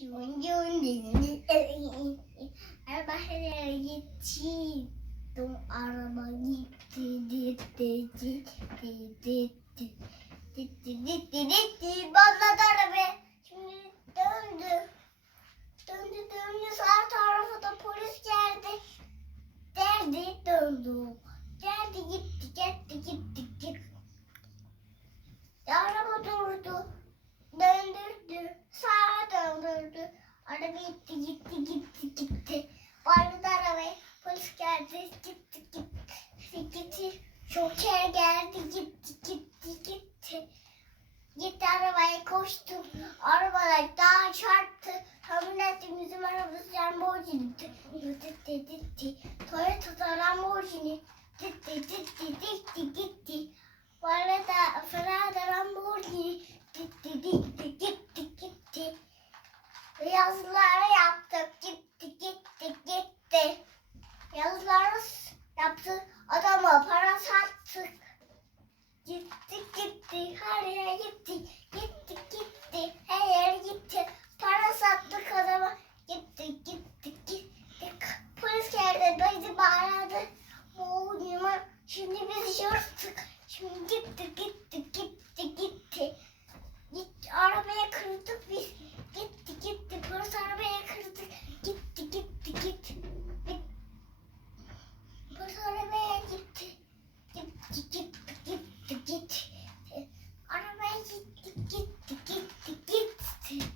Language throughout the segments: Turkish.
Yun din. Arabaya gitti. Dum araba gitti. Gitti gitti gitti. Gitti gitti gitti. Patladı araba. Şimdi döndü. Döndü döndü sağ tarafa da polis geldi. Derdi döndü. Geldi gitti gitti gitti gitti. Araba durdu. Döndürdü. Sağa döndürdü. Araba gitti gitti gitti gitti. Vardı arabaya. Polis geldi. Gitti gitti. Gitti. Şoker geldi. Gitti gitti gitti. Gitti arabaya koştu. Arabalar daha çarptı. Tahmin ettim bizim arabası Lamborghini. Toyota'da Lamborghini. Gitti gitti gitti gitti. Bu arada Ferrari Lamborghini. Gitti gitti gitti gitti. Yazıları yaptık. Gitti gitti gitti. Yazıları yaptık. Adama para sattık. Gitti gitti. Her yere gitti. Gitti gitti. Her yere gitti. Para sattık adama. Gitti gitti gitti. Polis geldi. Bizi bağladı. Boğulma. Şimdi biz yırttık. Şimdi gitti gitti gitti gitti. Gitti arabaya kırdık biz. Gitti gitti polis arabaya kırdık. Gitti gitti gitti. Git- Polis arabaya gitti. Gitti gitti gitti gitti. Arabaya gitti gitti gitti gitti.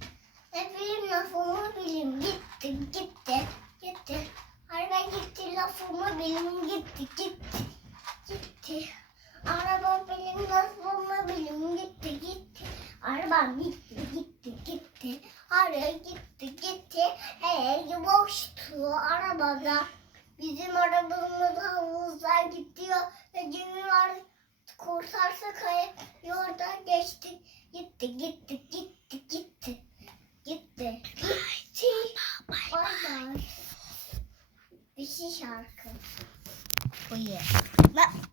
Ne bileyim lafımı bileyim gitti gitti gitti. Araba gitti lafımı bileyim gitti gitti gitti. Araba benim lafımı bileyim gitti gitti. Arabam gitti gitti gitti. Araba gitti gitti. Yer boştu arabada. Bizim arabamız havuzdan gidiyor. Ve gemiler kurtarsa kayıp yoldan geçti. Gitti gitti gitti gitti. Gitti. Gitti. Bay bay. Bir şey şarkı. Bu ye. Oynadım video.